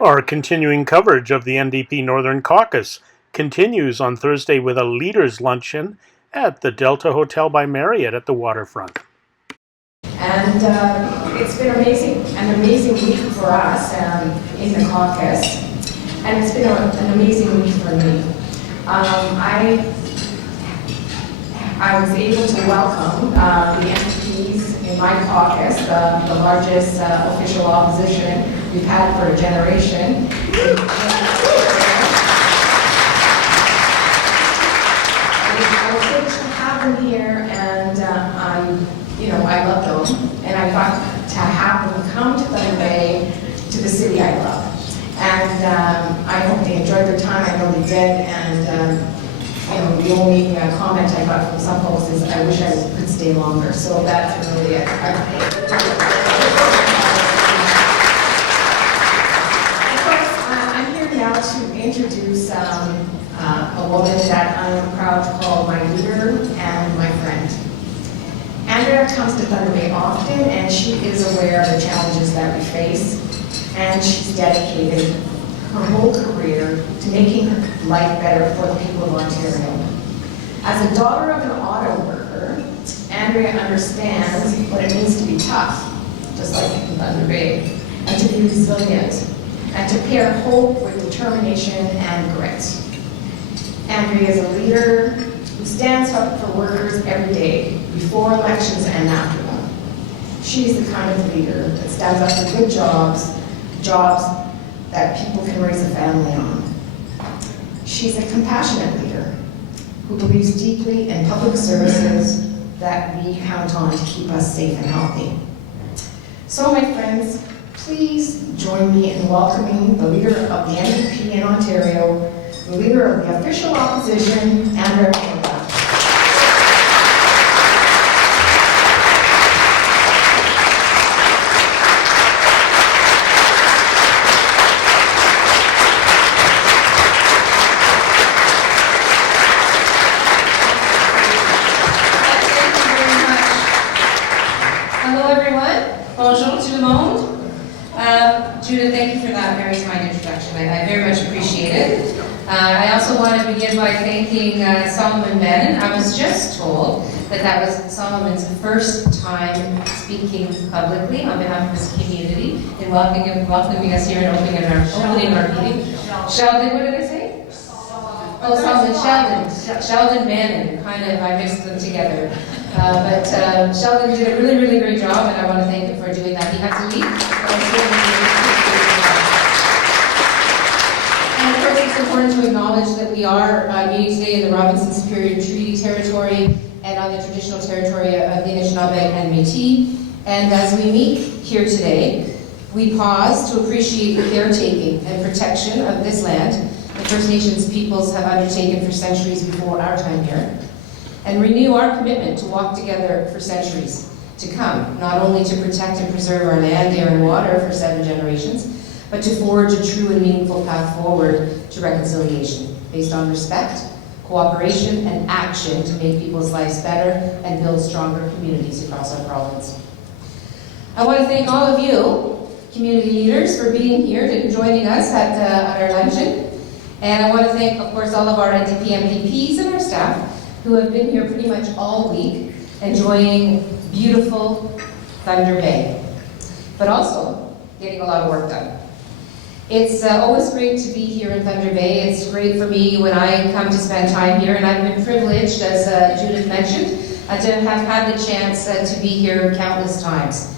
Our continuing coverage of the NDP Northern Caucus continues on Thursday with a leaders' luncheon at the Delta Hotel by Marriott at the waterfront. And it's been an amazing week for us in the caucus, and it's been an amazing week for me. I was able to welcome the NDPs in my caucus, the largest official opposition we've had for a generation. I was able to have them here, and I love them, and I got to have them come to Thunder Bay, to the city I love. And I hope they enjoyed their time. I know they did, and the only comment I got from some folks is, I wish I could stay longer. So that's really it. Of course, I'm here now to introduce a woman that I am proud to call my leader and my friend. Andrea comes to Thunder Bay often, and she is aware of the challenges that we face, and she's dedicated her whole career to making life better for the people of Ontario. As a daughter of an auto worker, Andrea understands what it means to be tough, just like in Thunder Bay, and to be resilient, and to pair hope with determination and grit. Andrea is a leader who stands up for workers every day, before elections and after them. She's the kind of leader that stands up for good jobs that people can raise a family on. She's a compassionate leader who believes deeply in public services that we count on to keep us safe and healthy. So, my friends, please join me in welcoming the leader of the NDP in Ontario, the leader of the official opposition, Andrea Horwath. Judith, thank you for that very kind introduction. I very much appreciate it. I also want to begin by thanking Solomon Bannon. I was just told that was Solomon's first time speaking publicly on behalf of his community and welcoming us here and opening our meeting. Sheldon, what did I say? Oh, Solomon, Sheldon Bannon. I mixed them together. But Sheldon did a really, really great job, and I want to thank him for doing that. He had to leave. And of course, it's important to acknowledge that we are meeting today in the Robinson Superior Treaty Territory and on the traditional territory of the Anishinaabe and Métis. And as we meet here today, we pause to appreciate the caretaking and protection of this land the First Nations peoples have undertaken for centuries before our time here, and renew our commitment to walk together for centuries to come, not only to protect and preserve our land, air, and water for 7 generations, but to forge a true and meaningful path forward to reconciliation based on respect, cooperation, and action to make people's lives better and build stronger communities across our province. I want to thank all of you, community leaders, for being here and joining us at our luncheon. And I want to thank, of course, all of our NDP MPPs and our staff who have been here pretty much all week enjoying beautiful Thunder Bay, but also getting a lot of work done. It's always great to be here in Thunder Bay. It's great for me when I come to spend time here, and I've been privileged, as Judith mentioned, to have had the chance to be here countless times.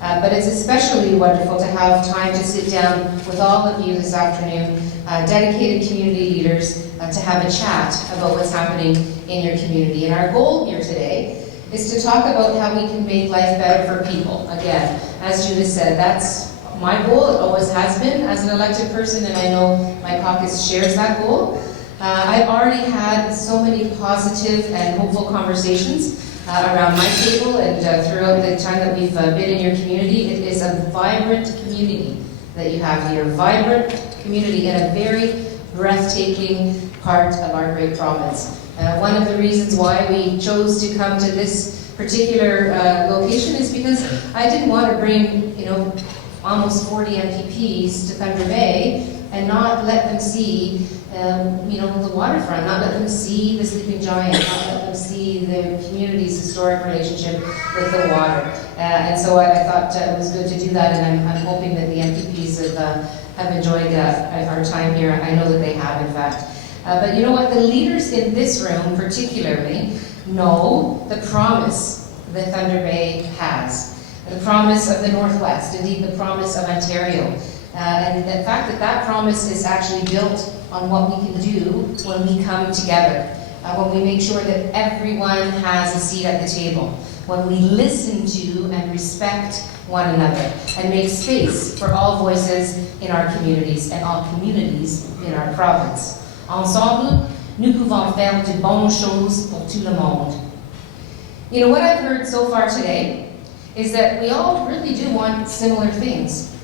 But it's especially wonderful to have time to sit down with all of you this afternoon, dedicated community leaders, to have a chat about what's happening in your community. And our goal here today is to talk about how we can make life better for people. Again, as Judith said, that's my goal. It always has been as an elected person, and I know my caucus shares that goal. I've already had so many positive and hopeful conversations around my table and throughout the time that we've been in your community. It is a vibrant community that you have here, vibrant community in a very breathtaking part of our great province. One of the reasons why we chose to come to this particular location is because I didn't want to bring, almost 40 MPPs to Thunder Bay and not let them see, the waterfront, not let them see the sleeping giant, not let them see the community's historic relationship with the water. And so I thought it was good to do that, and I'm hoping that the MPPs have enjoyed our time here. I know that they have, in fact. But you know what? The leaders in this room particularly know the promise that Thunder Bay has. The promise of the Northwest, indeed the promise of Ontario. And the fact that that promise is actually built on what we can do when we come together, when we make sure that everyone has a seat at the table, when we listen to and respect one another, and make space for all voices in our communities and all communities in our province. Ensemble, nous pouvons faire de bonnes choses pour tout le monde. You know, what I've heard so far today is that we all really do want similar things.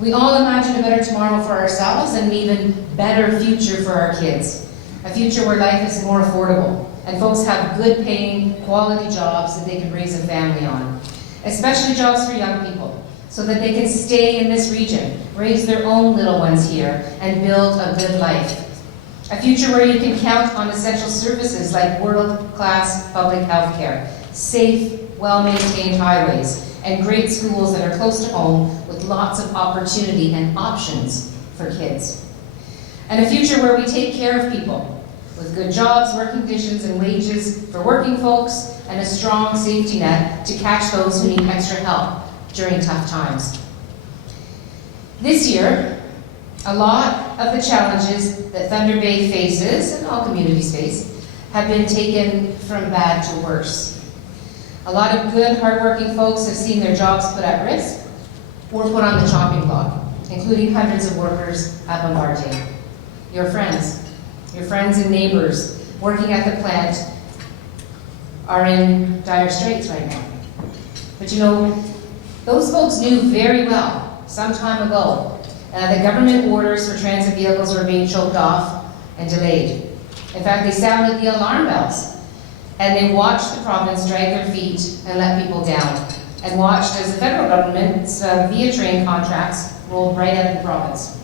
We all imagine a better tomorrow for ourselves and an even better future for our kids. A future where life is more affordable and folks have good paying, quality jobs that they can raise a family on. Especially jobs for young people, so that they can stay in this region, raise their own little ones here, and build a good life. A future where you can count on essential services like world-class public health care, safe, well-maintained highways, and great schools that are close to home with lots of opportunity and options for kids. And a future where we take care of people with good jobs, working conditions, and wages for working folks, and a strong safety net to catch those who need extra help during tough times. This year, a lot of the challenges that Thunder Bay faces, and all communities face, have been taken from bad to worse. A lot of good, hardworking folks have seen their jobs put at risk or put on the chopping block, including hundreds of workers at Bombardier. Your friends and neighbors working at the plant are in dire straits right now. But you know, those folks knew very well, some time ago, that government orders for transit vehicles were being choked off and delayed. In fact, they sounded the alarm bells. And they watched the province drag their feet and let people down, and watched as the federal government's via train contracts rolled right out of the province.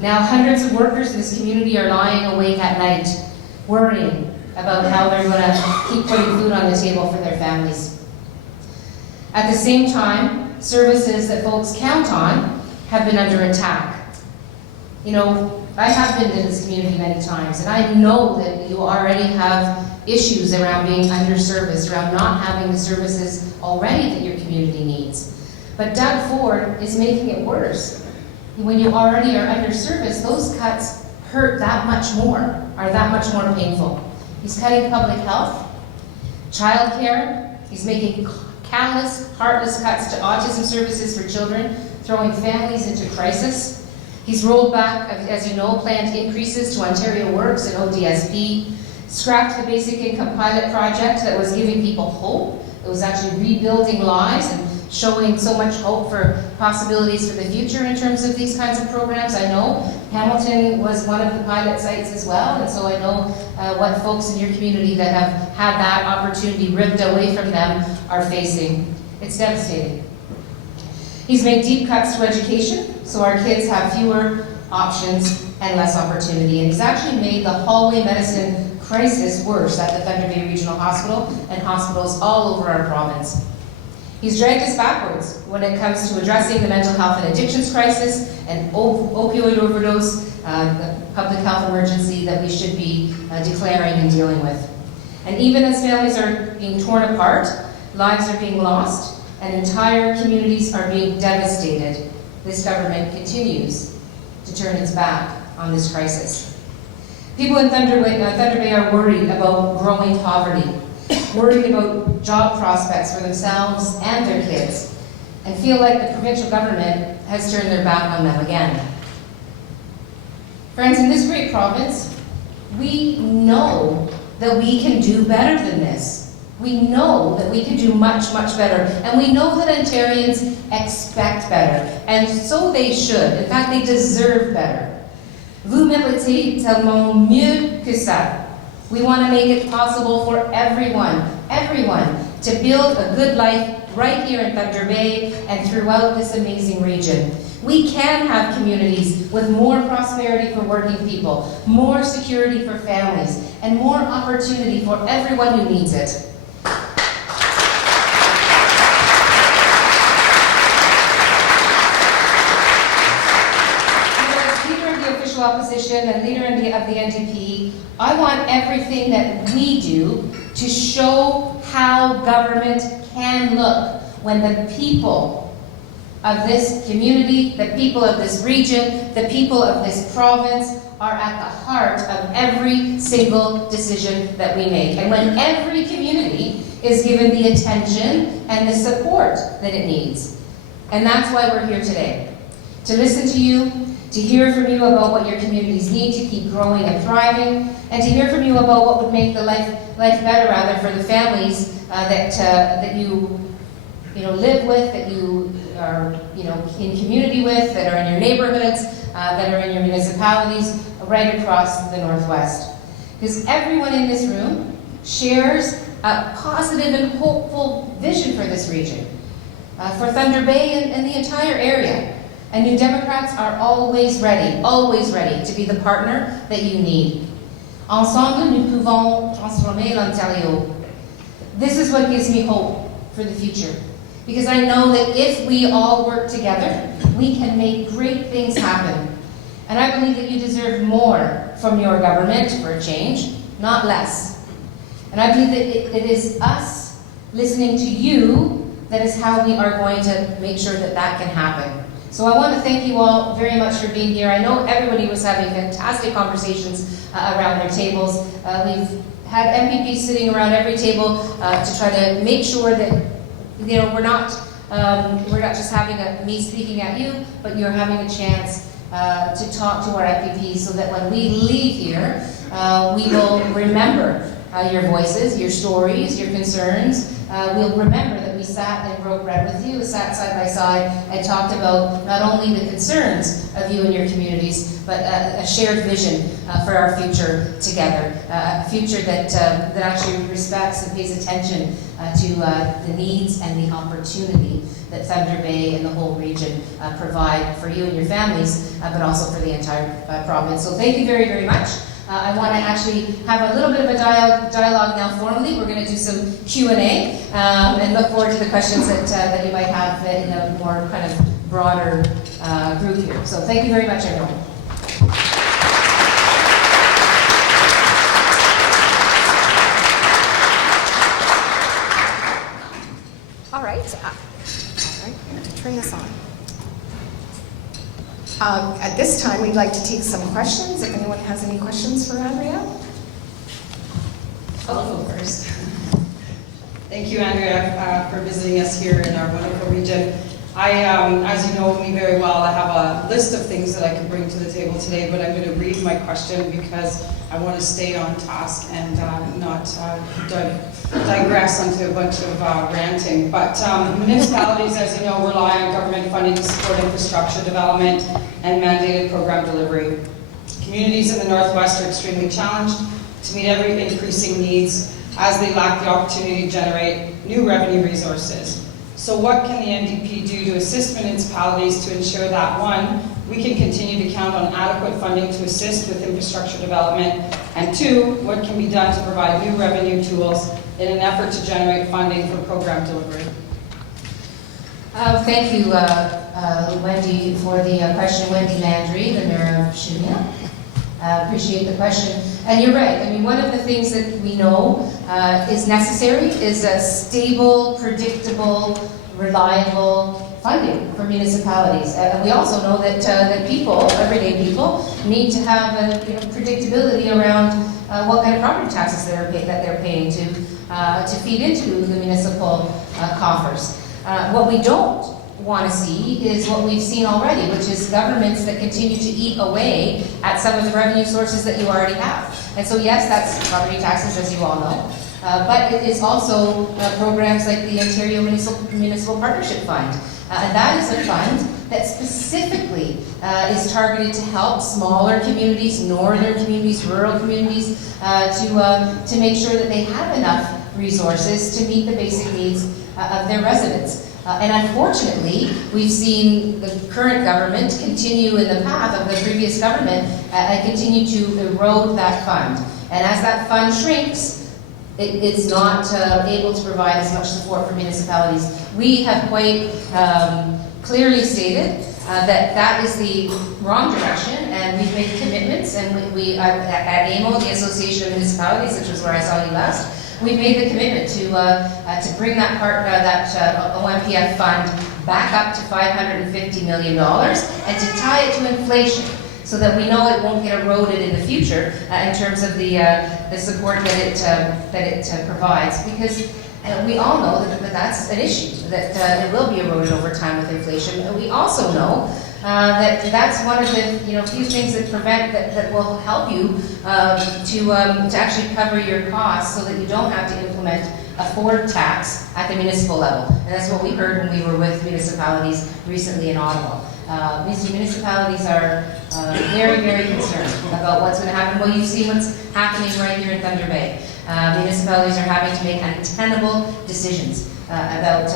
Now hundreds of workers in this community are lying awake at night, worrying about how they're going to keep putting food on the table for their families. At the same time, services that folks count on have been under attack. You know, I have been to this community many times, and I know that you already have issues around being underserviced, around not having the services already that your community needs. But Doug Ford is making it worse. When you already are underserviced, those cuts hurt that much more, are that much more painful. He's cutting public health, childcare, he's making callous, heartless cuts to autism services for children, throwing families into crisis. He's rolled back, as you know, planned increases to Ontario Works and ODSP, scrapped the basic income pilot project that was giving people hope. It was actually rebuilding lives and showing so much hope for possibilities for the future in terms of these kinds of programs. I know Hamilton was one of the pilot sites as well, and so I know what folks in your community that have had that opportunity ripped away from them are facing. It's devastating. He's made deep cuts to education, so our kids have fewer options and less opportunity. And he's actually made the hallway medicine crisis worse at the Thunder Bay Regional Hospital and hospitals all over our province. He's dragged us backwards when it comes to addressing the mental health and addictions crisis and opioid overdose, the public health emergency that we should be declaring and dealing with. And even as families are being torn apart, lives are being lost, and entire communities are being devastated, this government continues to turn its back on this crisis. People in Thunder Bay are worried about growing poverty, worried about job prospects for themselves and their kids, and feel like the provincial government has turned their back on them again. Friends, in this great province, we know that we can do better than this. We know that we can do much, much better. And we know that Ontarians expect better. And so they should. In fact, they deserve better. Vous méritez tellement mieux que ça. We want to make it possible for everyone, to build a good life right here in Thunder Bay and throughout this amazing region. We can have communities with more prosperity for working people, more security for families, and more opportunity for everyone who needs it. Opposition and leader of the NDP, I want everything that we do to show how government can look when the people of this community, the people of this region, the people of this province are at the heart of every single decision that we make. And when every community is given the attention and the support that it needs. And that's why we're here today. To listen to you, to hear from you about what your communities need to keep growing and thriving, and to hear from you about what would make the life better, rather, for the families that you live with, that you are in community with, that are in your neighborhoods, that are in your municipalities, right across the Northwest. Because everyone in this room shares a positive and hopeful vision for this region, for Thunder Bay and the entire area. And New Democrats are always ready to be the partner that you need. Ensemble, nous pouvons transformer l'Ontario. This is what gives me hope for the future. Because I know that if we all work together, we can make great things happen. And I believe that you deserve more from your government for a change, not less. And I believe that it is us listening to you that is how we are going to make sure that that can happen. So I want to thank you all very much for being here. I know everybody was having fantastic conversations around their tables. We've had MPPs sitting around every table to try to make sure that we're not just having me speaking at you, but you're having a chance to talk to our MPPs so that when we leave here, we will remember your voices, your stories, your concerns. We'll remember that we sat and broke bread with you, sat side by side and talked about not only the concerns of you and your communities, but a shared vision for our future together, a future that actually respects and pays attention to the needs and the opportunity that Thunder Bay and the whole region provide for you and your families, but also for the entire province. So thank you very, very much. I want to actually have a little bit of a dialogue now formally. We're going to do some Q&A and look forward to the questions that you might have in a more kind of broader group here. So thank you very much, everyone. All right, I'm going to turn this on. At this time, we'd like to take some questions. If anyone has any questions for Andrea? I'll go first. Thank you, Andrea, for visiting us here in our wonderful region. As you know me very well, I have a list of things that I can bring to the table today, but I'm going to read my question because I want to stay on task and not digress onto a bunch of ranting. But municipalities, as you know, rely on government funding to support infrastructure development and mandated program delivery. Communities in the Northwest are extremely challenged to meet ever increasing needs as they lack the opportunity to generate new revenue resources. So what can the NDP do to assist municipalities to ensure that, one, we can continue to count on adequate funding to assist with infrastructure development, and two, what can be done to provide new revenue tools in an effort to generate funding for program delivery? Thank you, Wendy, for the question. Wendy Landry, the Mayor of Shemia. Appreciate the question. And you're right. I mean, one of the things that we know is necessary is a stable, predictable, reliable funding for municipalities. And we also know that people, everyday people, need to have predictability around what kind of property taxes that they're paying to feed into the municipal coffers. What we don't want to see is what we've seen already, which is governments that continue to eat away at some of the revenue sources that you already have. And so yes, that's property taxes, as you all know, but it is also programs like the Ontario Municipal Partnership Fund. And that is a fund that specifically is targeted to help smaller communities, northern communities, rural communities, to make sure that they have enough resources to meet the basic needs of their residents. And unfortunately, we've seen the current government continue in the path of the previous government and continue to erode that fund. And as that fund shrinks, it's not able to provide as much support for municipalities. We have quite clearly stated that is the wrong direction, and we've made commitments, and we at AMO, the Association of Municipalities, which was where I saw you last, we've made the commitment to bring that OMPF fund back up to $550 million and to tie it to inflation, so that we know it won't get eroded in the future in terms of the support that it provides. Because we all know that that's an issue, that it will be eroded over time with inflation. And we also know that that's one of the few things that will help you to actually cover your costs, so that you don't have to implement a forward tax at the municipal level. And that's what we heard when we were with municipalities recently in Ottawa. These municipalities are very, very concerned about what's going to happen. Well, you see what's happening right here in Thunder Bay. Municipalities are having to make untenable decisions about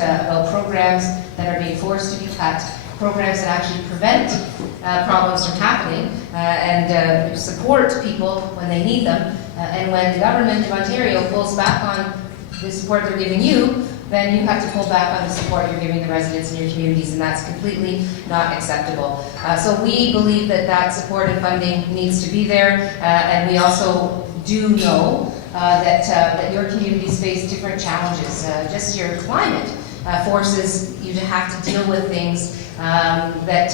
programs that are being forced to be cut, programs that actually prevent problems from happening and support people when they need them. And when the government of Ontario pulls back on the support they're giving you, then you have to pull back on the support you're giving the residents in your communities, and that's completely not acceptable. So we believe that support and funding needs to be there, and we also do know that your communities face different challenges. Just your climate forces you to have to deal with things that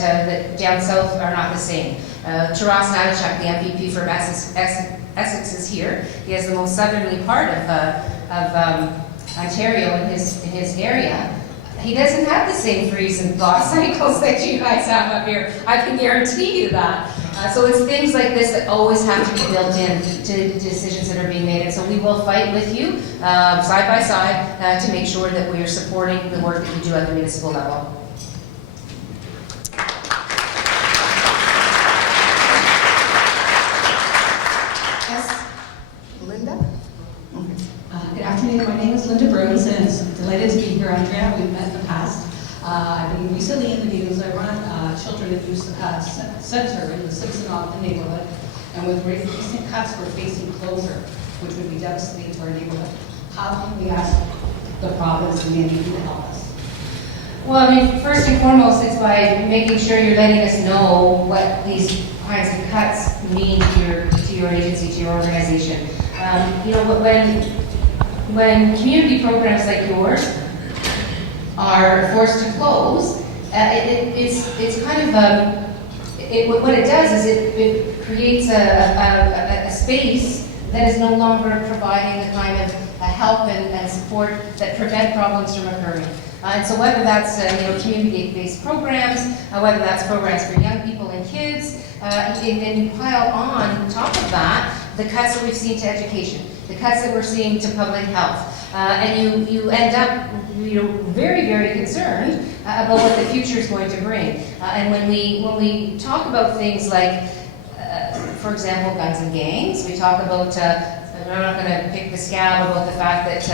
down south are not the same. Taras Natachuk, the MPP from Essex, is here. He has the most southerly part of Ontario in his area. He doesn't have the same freeze and thaw cycles that you guys have up here. I can guarantee you that. So it's things like this that always have to be built in to decisions that are being made. And so we will fight with you side by side to make sure that we are supporting the work that you do at the municipal level. Yes, Linda? Good afternoon, my name is Linda Bruins, and I'm delighted to be here, Andrea. We've met in the past. I've been recently in the news. I run Children Abuse Center in the Simpson neighborhood, and with recent cuts, we're facing closure, which would be devastating to our neighborhood. How can we ask the province and the NDP to help us? Well, I mean, first and foremost, it's by making sure you're letting us know what these kinds of cuts mean to your agency, to your organization. When community programs like yours are forced to close, it's kind of what it does is it creates a space that is no longer providing the kind of help and support that prevent problems from occurring. And so whether that's community-based programs, whether that's programs for young people and kids, and you pile on top of that the cuts that we've seen to education, the cuts that we're seeing to public health, and you end up very, very concerned about what the future is going to bring. And when we talk about things like, for example, guns and gangs, we talk about, I'm not going to pick the scab about the fact that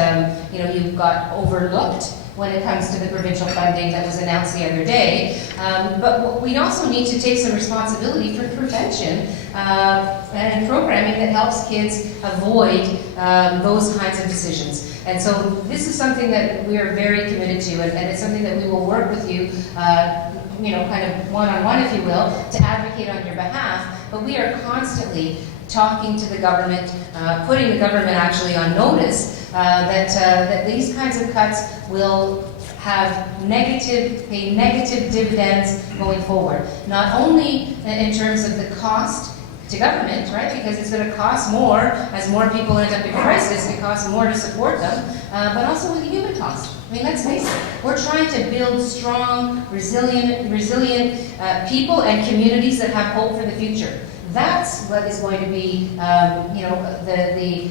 you've got overlooked when it comes to the provincial funding that was announced the other day. But we also need to take some responsibility for prevention and programming that helps kids avoid those kinds of decisions. And so this is something that we are very committed to, and it's something that we will work with you, kind of one-on-one, if you will, to advocate on your behalf. But we are constantly talking to the government, putting the government actually on notice that these kinds of cuts will have negative dividends going forward. Not only in terms of the cost to government, right? Because it's going to cost more as more people end up in crisis. It costs more to support them, but also with the human cost. I mean, let's face it. We're trying to build strong, resilient people and communities that have hope for the future. That's what is going to be, the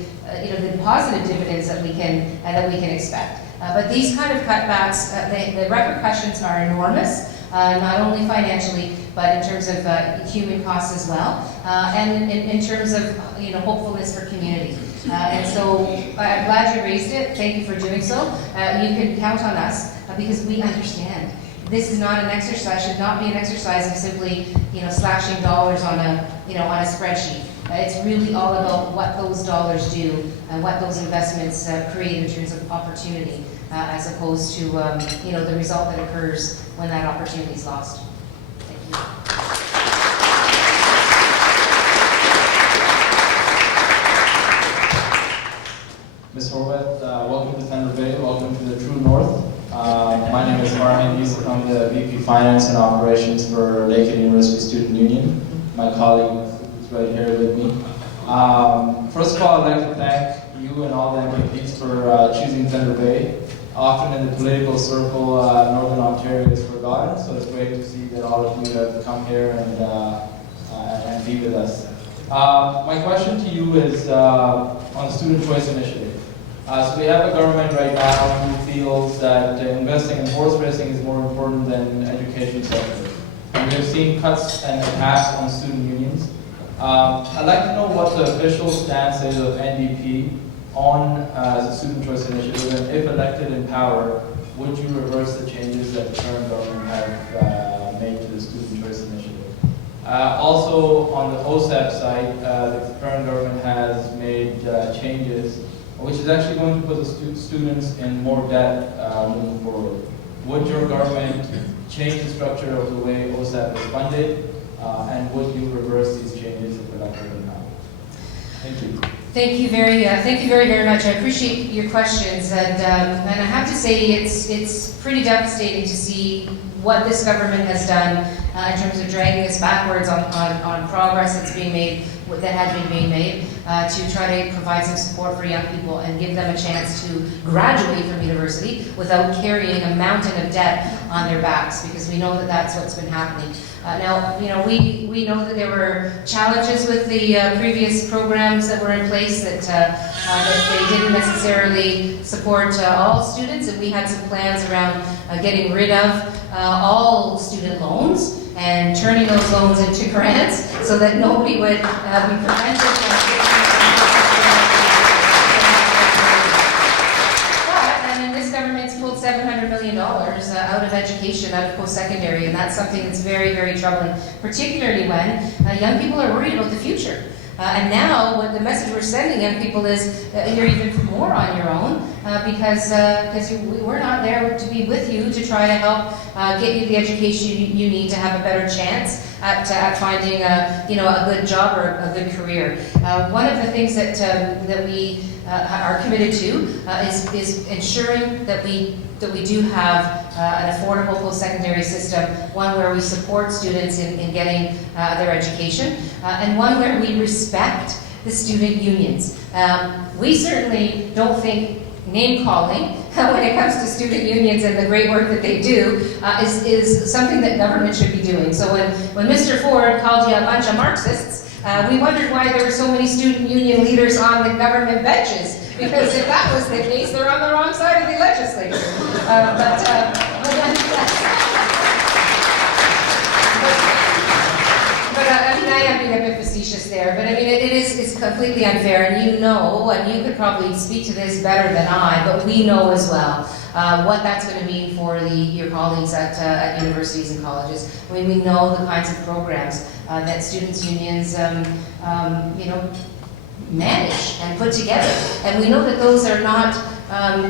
positive dividends that we can expect. But these kind of cutbacks, the repercussions are enormous, not only financially, but in terms of human costs as well, and in terms of hopefulness for community. And so I'm glad you raised it. Thank you for doing so. You can count on us because we understand. This is not an exercise, should not be an exercise of simply, slashing dollars on a spreadsheet. It's really all about what those dollars do and what those investments create in terms of opportunity, as opposed to, the result that occurs when that opportunity is lost. Thank you. Ms. Horwath, welcome to Thunder Bay, welcome to the True North. My name is Martin Yusuf. I'm the VP Finance and Operations for Lakehead University Student Union. My colleague is right here with me. First of all, I'd like to thank you and all the MPs for choosing Thunder Bay. Often in the political circle, Northern Ontario is forgotten, so it's great to see that all of you have come here and be with us. My question to you is on Student Choice Initiative. So we have a government right now who feels that investing in horse racing is more important than education sector. And we have seen cuts and attacks on student unions. I'd like to know what the official stance is of NDP on the Student Choice Initiative, and if elected in power, would you reverse the changes that the current government have made to the Student Choice Initiative? Also, on the OSAP side, the current government has made changes which is actually going to put the students in more debt moving forward. Would your government change the structure of the way OSAP is funded, and would you reverse these changes if elected in power? Thank you. Thank you very much. I appreciate your questions, and I have to say it's pretty devastating to see what this government has done in terms of dragging us backwards on progress that's being made, that has been being made, to try to provide some support for young people and give them a chance to graduate from university without carrying a mountain of debt on their backs, because we know that that's what's been happening. Now, we know that there were challenges with the previous programs that were in place, that they didn't necessarily support all students, and we had some plans around getting rid of all student loans and turning those loans into grants so that nobody would be prevented from pulled $700 million out of education, out of post-secondary, and that's something that's very, very troubling, particularly when young people are worried about the future. And now, what the message we're sending young people is, you're even more on your own, because we're not there to be with you to try to help get you the education you need to have a better chance at finding a good job or a good career. One of the things that we are committed to is ensuring that we do have an affordable post-secondary system, one where we support students in getting their education, and one where we respect the student unions. We certainly don't think name-calling when it comes to student unions and the great work that they do is something that government should be doing. So when Mr. Ford called you a bunch of Marxists, we wondered why there were so many student union leaders on the government benches, because if that was the case, they're on the wrong side of the legislature. I am being a bit facetious there, but it's completely unfair, and you could probably speak to this better than I, but we know as well what that's going to mean for your colleagues at universities and colleges. We know the kinds of programs that students' unions, manage and put together, and we know that those are not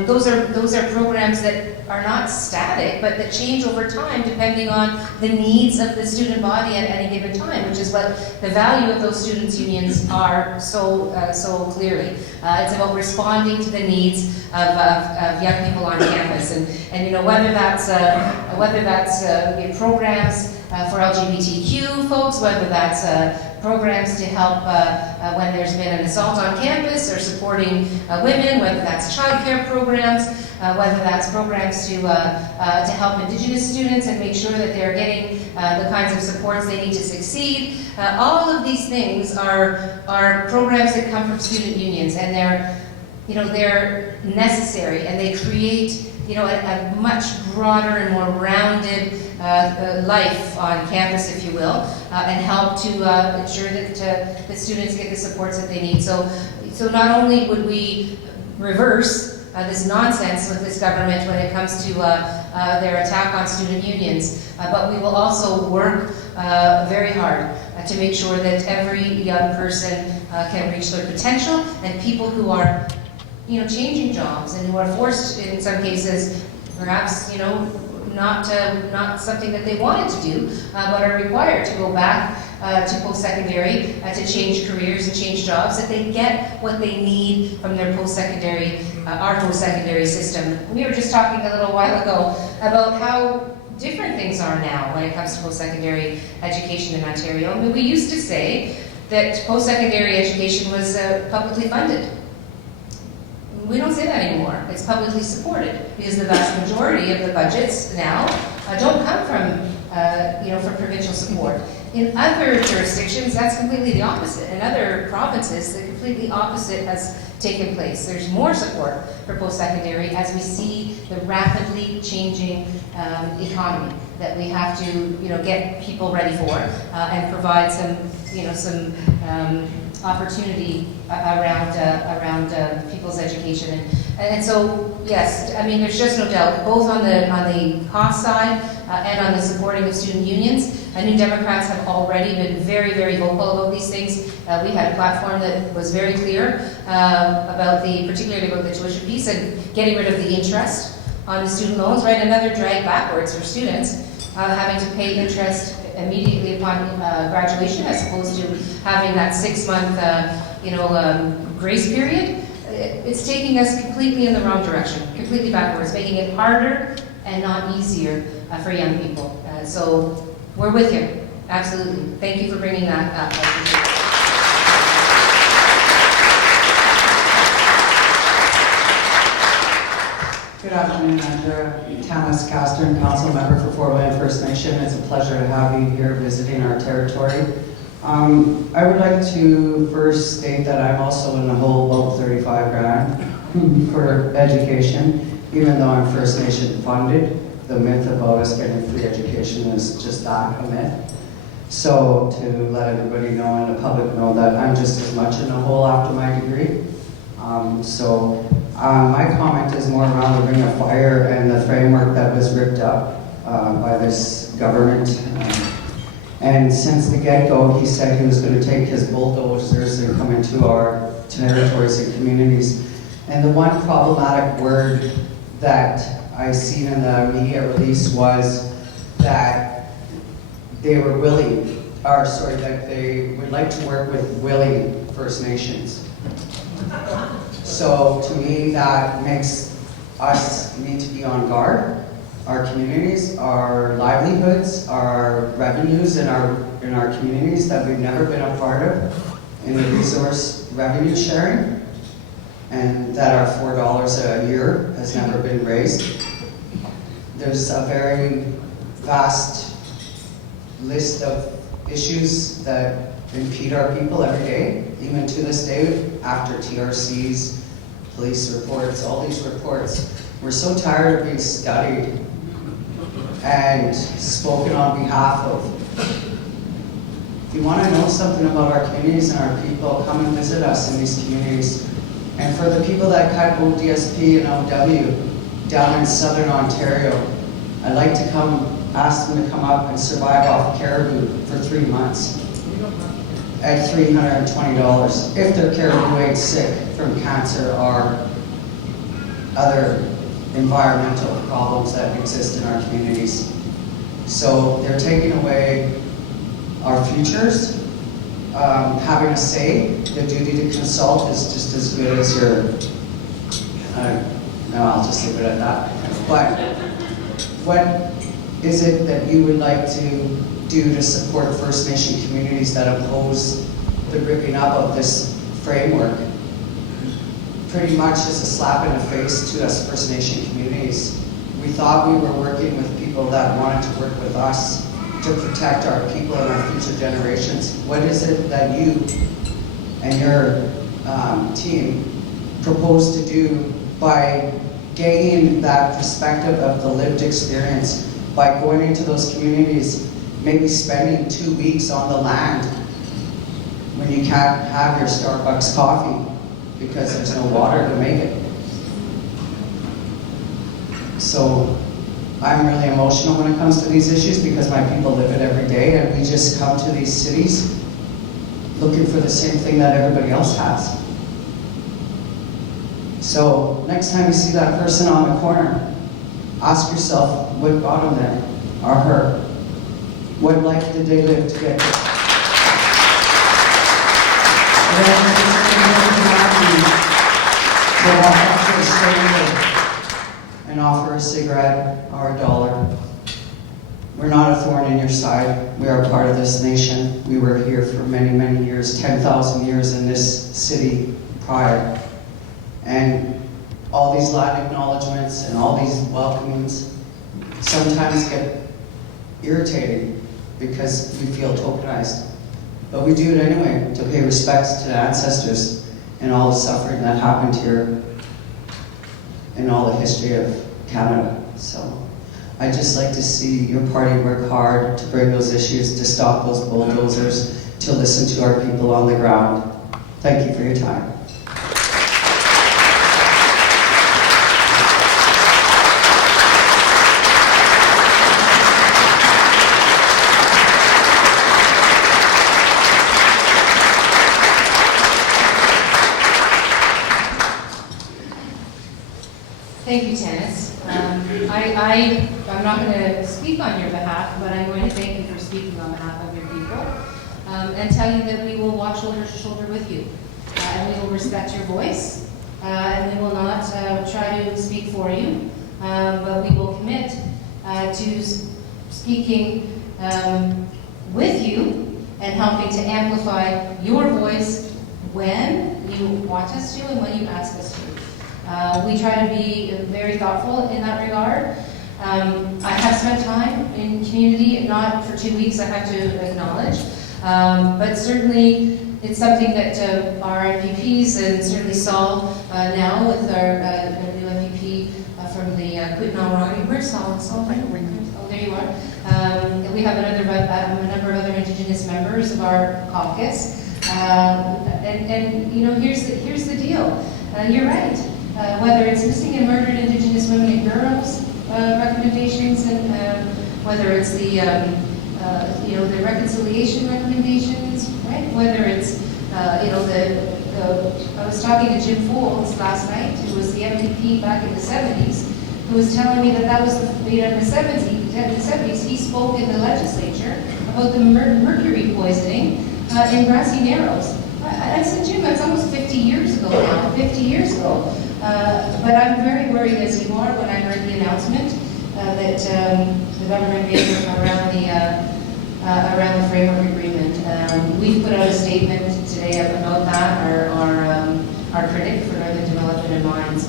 those are programs that are not static, but that change over time depending on the needs of the student body at any given time, which is what the value of those students' unions are so clearly. It's about responding to the needs of young people on campus, and whether that's programs for LGBTQ folks, whether that's programs to help when there's been an assault on campus, or supporting women, whether that's childcare programs, whether that's programs to help Indigenous students and make sure that they're getting the kinds of supports they need to succeed. All of these things are programs that come from student unions, and they're necessary, and they create a much broader and more rounded life on campus, if you will, and help to ensure that students get the supports that they need. So So not only would we reverse this nonsense with this government when it comes to their attack on student unions, but we will also work very hard to make sure that every young person can reach their potential, and people who are, changing jobs and who are forced, in some cases, perhaps, not something that they wanted to do, but are required to go back to post-secondary, to change careers and change jobs, that they get what they need from their post-secondary, our post-secondary system. We were just talking a little while ago about how different things are now when it comes to post-secondary education in Ontario. I mean, we used to say that post-secondary education was publicly funded. We don't say that anymore. It's publicly supported, because the vast majority of the budgets now don't come from provincial support. In other jurisdictions, that's completely the opposite. In other provinces, the completely opposite has taken place. There's more support for post-secondary as we see the rapidly changing economy that we have to, get people ready for and provide some opportunity around people's education. And so, yes, I mean, there's just no doubt, both on the cost side and on the supporting of student unions. New Democrats have already been very, very vocal about these things. We had a platform that was very clear particularly about the tuition piece and getting rid of the interest on the student loans, right? Another drag backwards for students, having to pay interest immediately upon graduation, as opposed to having that 6-month, grace period. It's taking us completely in the wrong direction, completely backwards, making it harder and not easier for young people. So we're with you, absolutely. Thank you for bringing that up. Good afternoon, Andrea. Tanis Castern, Council Member for Fort Wayne First Nation. It's a pleasure to have you here visiting our territory. I would like to first state that I'm also in the hole about 35 grand for education, even though I'm First Nation funded. The myth about us getting free education is just that, a myth. So to let everybody know and the public know that I'm just as much in the hole after my degree. My comment is more around the Ring of Fire and the framework that was ripped up by this government. And since the get-go, he said he was going to take his bulldozers and come into our territories and communities. And the one problematic word that I seen in the media release was that they were that they would like to work with willing First Nations. So to me, that makes us need to be on guard. Our communities, our livelihoods, our revenues in our communities that we've never been a part of in the resource revenue sharing, and that our $4 a year has never been raised. There's a very vast list of issues that impede our people every day, even to this day, after TRCs, police reports, all these reports. We're so tired of being studied and spoken on behalf of. If you want to know something about our communities and our people, come and visit us in these communities. And for the people that cut ODSP and OW down in Southern Ontario, I'd like to ask them to come up and survive off caribou for 3 months at $320 if their caribou ain't sick from cancer or other environmental problems that exist in our communities. So they're taking away our futures. Having a say, the duty to consult is just as good as your, no, I'll just leave it at that. But what is it that you would like to do to support First Nation communities that oppose the ripping up of this framework? Pretty much is a slap in the face to us First Nation communities. We thought we were working with people that wanted to work with us to protect our people and our future generations. What is it that you and your team propose to do by gaining that perspective of the lived experience, by going into those communities, maybe spending 2 weeks on the land when you can't have your Starbucks coffee, because there's no water to make it. So I'm really emotional when it comes to these issues because my people live it every day, and we just come to these cities looking for the same thing that everybody else has. So next time you see that person on the corner, ask yourself what got them there, or her. What life did they live to get there? To walk up to a stranger and offer a cigarette or a dollar. We're not a thorn in your side. We are part of this nation. We were here for many, many years, 10,000 years in this city prior. And all these Latin acknowledgements and all these welcomings sometimes get irritating because we feel tokenized. But we do it anyway to pay respects to the ancestors and all the suffering that happened here in all the history of Canada. So I'd just like to see your party work hard to bring those issues, to stop those bulldozers, to listen to our people on the ground. Thank you for your time. Thank you, Tanis. I'm not going to speak on your behalf, but I'm going to thank you for speaking on behalf of your people and tell you that we will walk shoulder to shoulder with you. And we will respect your voice, and we will not try to speak for you, but we will commit to speaking with you and helping to amplify your voice when you want us to and when you ask us to. We try to be very thoughtful in that regard. I have spent time in community, not for 2 weeks, I have to acknowledge, but certainly it's something that our MPPs and certainly Saul now with our new MPP from the Kootenai. Where's Saul? Saul, right? Oh, there you are. We have a number of other Indigenous members of our caucus, and you know, here's the deal. You're right. Whether it's missing and murdered Indigenous women and girls recommendations, and whether it's the you know, the reconciliation recommendations, right? Whether it's you know, I was talking to Jim Folds last night, who was the MDP back in the 70s, who was telling me that was made in the 70s. He spoke in the legislature about the mercury poisoning in Grassy Narrows. I said, Jim, that's almost 50 years ago now, 50 years ago. But I'm very worried, as you are, when I heard the announcement that the government made around the framework agreement. We've put out a statement today about that, our critic for Northern Development and Mines.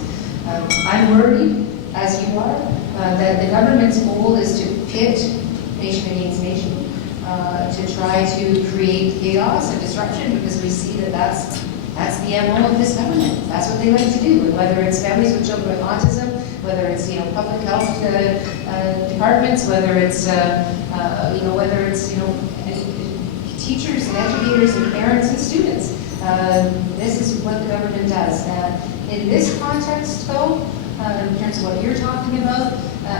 I'm worried, as you are, that the government's goal is to pit nation against nation, to try to create chaos and disruption, because we see that that's the MO of this government. That's what they like to do. And whether it's families with children with autism, whether it's, you know, public health departments, whether it's you know, whether it's, you know, teachers and educators and parents and students. This is what the government does. In this context, though, in terms of what you're talking about,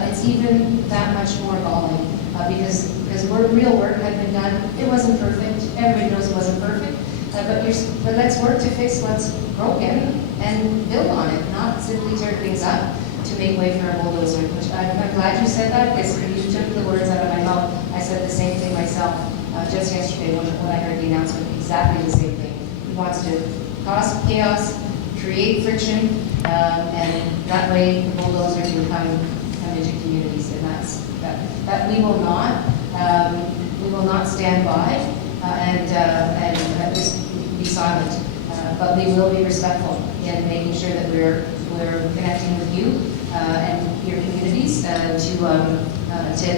it's even that much more galling because real work had been done. It wasn't perfect. Everybody knows it wasn't perfect. But let's work to fix what's broken and build on it, not simply tear things up to make way for a bulldozer. Which I'm glad you said that, because you took the words out of my mouth. I said the same thing myself just yesterday when I heard the announcement, exactly the same thing. He wants to cause chaos, create friction, and that way the bulldozer can come into communities, and that we will not stand by and just be silent, but we will be respectful in making sure that we're connecting with you and your communities to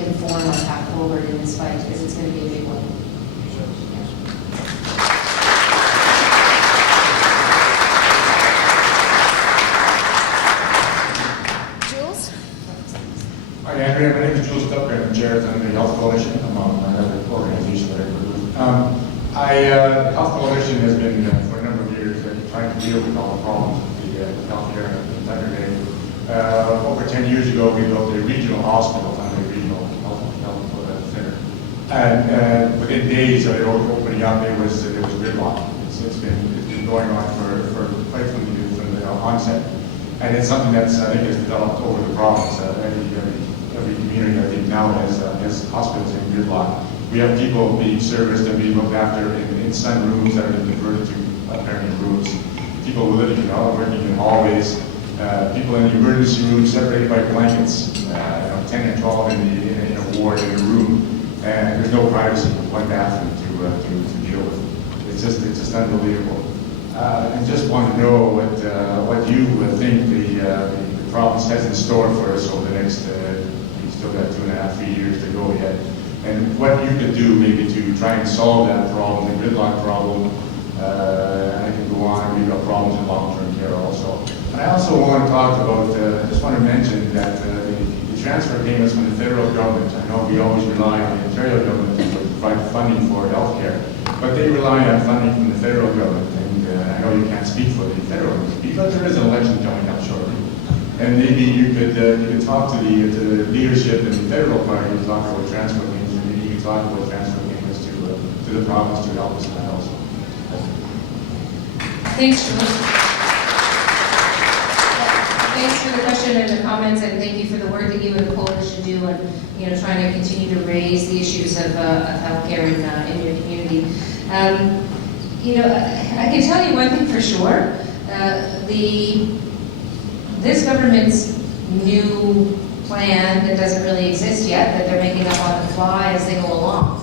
inform our path forward in this fight, because it's going to be a big one. Jules? Hi, Andrea. My name is Jules Ducker. I'm chair of the Health Coalition. I'm on another organization that I work with. The Health Coalition has been, for a number of years, trying to to deal with all the problems with the healthcare in Thunder Bay. Over 10 years ago, we built a regional hospital, Thunder Bay Regional Health Center. And within days of it opening up, it was gridlock. It's been going on for quite from the onset. And it's something that's, I think, has developed over the province. Every community, I think, now has hospitals in gridlock. We have people being serviced and being looked after in sunrooms that are converted to apparently rooms. People living working in hallways. People in the emergency room separated by blankets. 10 and 12 in a ward in a room, and there's no privacy, one bathroom to deal with. It's just unbelievable. And just want to know what you think the province has in store for us over the next. We've still got 2.5, 3 years to go yet. And what you could do maybe to try and solve that problem, the gridlock problem. And I can go on and read about problems in long-term care also. And I also want to talk about, just want to mention that the transfer payments from the federal government, I know we always rely on the Ontario government to provide funding for health care, but they rely on funding from the federal government. And I know you can't speak for the federal government, because there is an election coming up shortly. And maybe you could talk to the leadership in the federal party and talk about transfer payments, and maybe you could talk about transfer payments to the province to help us in that also. Thanks, Jules. Thanks for the question and the comments, and thank you for the work that you and the coalition do, and trying to continue to raise the issues of healthcare in your community. I can tell you one thing for sure: this government's new plan that doesn't really exist yet, that they're making up on the fly as they go along,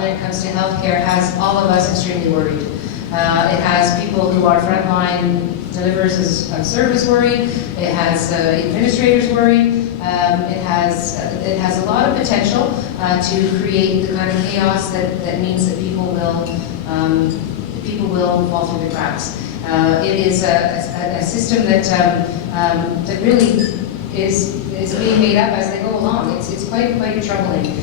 when it comes to healthcare, has all of us extremely worried. It has people who are frontline delivers of service worried. It has administrators worried. It has a lot of potential to create the kind of chaos that means that people will fall through the cracks. It is a system that really is being made up as they go along. It's quite troubling.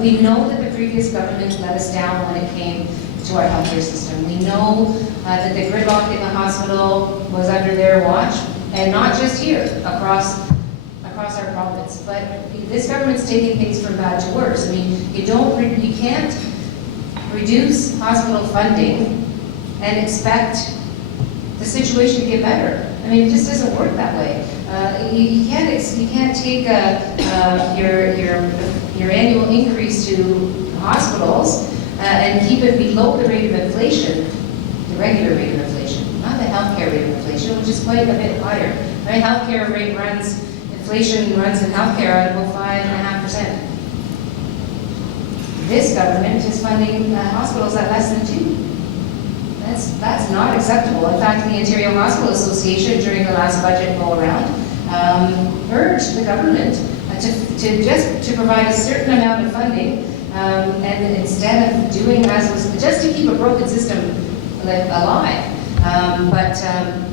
We know that the previous government let us down when it came to our healthcare system. We know that the gridlock in the hospital was under their watch, and not just here, across our province. But this government's taking things from bad to worse. I mean, you can't reduce hospital funding and expect the situation to get better. I mean, it just doesn't work that way. You can't take your annual increase to hospitals and keep it below the rate of inflation, the regular rate of inflation, not the healthcare rate of inflation, which is quite a bit higher. I mean, healthcare rate inflation runs in healthcare at about 5.5%. This government is funding hospitals at less than 2%. That's not acceptable. In fact, the Ontario Hospital Association, during the last budget go-around, urged the government to provide a certain amount of funding, and instead of doing as was, just to keep a broken system alive. But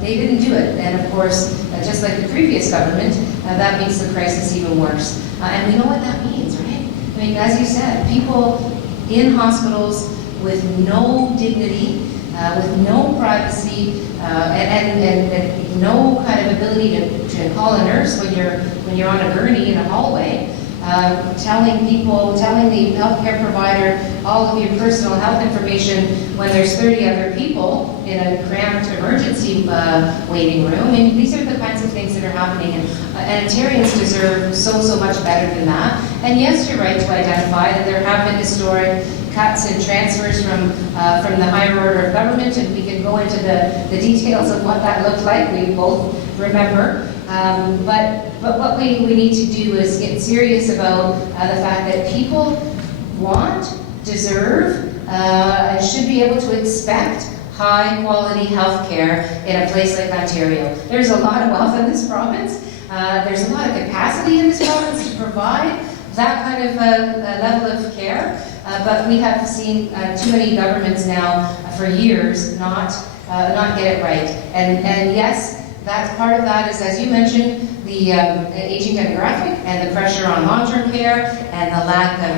they didn't do it. And of course, just like the previous government, that makes the crisis even worse. And we know what that means, right? I mean, as you said, people in hospitals with no dignity, with no privacy, and no kind of ability to call a nurse when you're on a gurney in a hallway, telling the healthcare provider all of your personal health information when there's 30 other people in a cramped emergency waiting room. I mean, these are the kinds of things that are happening, and Ontarians deserve so much better than that. And yes, you're right to identify that there have been historic cuts and transfers from the higher order of government, and we can go into the details of what that looked like. We both remember. But what we need to do is get serious about the fact that people want, deserve, and should be able to expect high-quality health care in a place like Ontario. There's a lot of wealth in this province. There's a lot of capacity in this province to provide that kind of level of care. But we have seen too many governments now for years not get it right. And yes, that's part of that is, as you mentioned, the aging demographic and the pressure on long-term care and the lack of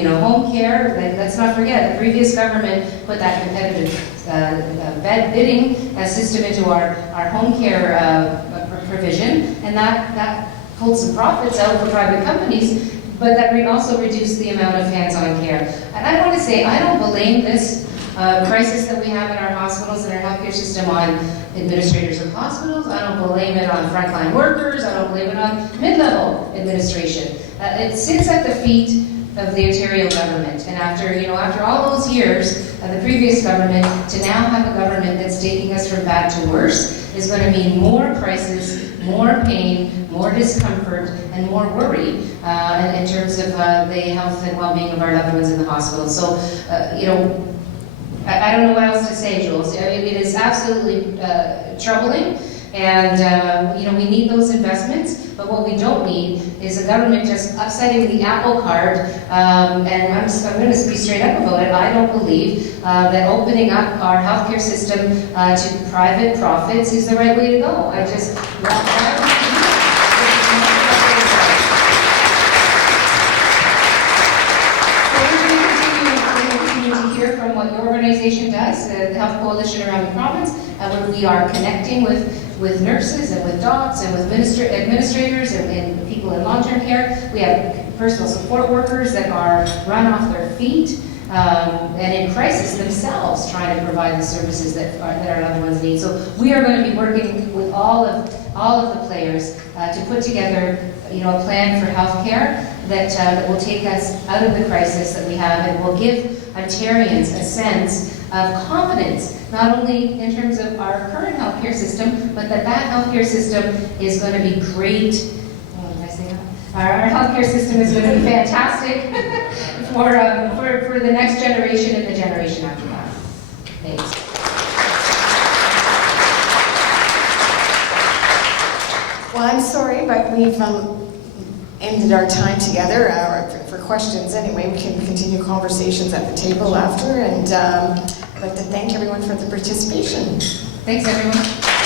home care. Let's not forget, the previous government put that competitive bidding system into our home care provision, and that pulled some profits out for private companies, but that also reduced the amount of hands-on care. And I want to say, I don't blame this crisis that we have in our hospitals and our healthcare system on administrators of hospitals. I don't blame it on frontline workers. I don't blame it on mid-level administration. It sits at the feet of the Ontario government. And after all those years of the previous government, to now have a government that's taking us from bad to worse is going to mean more crisis, more pain, more discomfort, and more worry in terms of the health and well-being of our loved ones in the hospital. So, I don't know what else to say, Jules. It is absolutely troubling, and we need those investments. But what we don't need is a government just upsetting the apple cart. And I'm going to be straight up about it. I don't believe that opening up our healthcare system to private profits is the right way to go. I just. From what your organization does, the Health Coalition around the province, when we are connecting with nurses and with docs and with administrators and people in long-term care. We have personal support workers that are run off their feet and in crisis themselves, trying to provide the services that our loved ones need. So we are going to be working with all of the players to put together a plan for healthcare that will take us out of the crisis that we have and will give Ontarians a sense of confidence, not only in terms of our current healthcare system, but that healthcare system is going to be great. Oh, did I say that? Our healthcare system is going to be fantastic for the next generation and the generation after that. Thanks. Well, I'm sorry, but we've ended our time together for questions. Anyway, we can continue conversations at the table after, and I'd like to thank everyone for the participation. Thanks, everyone.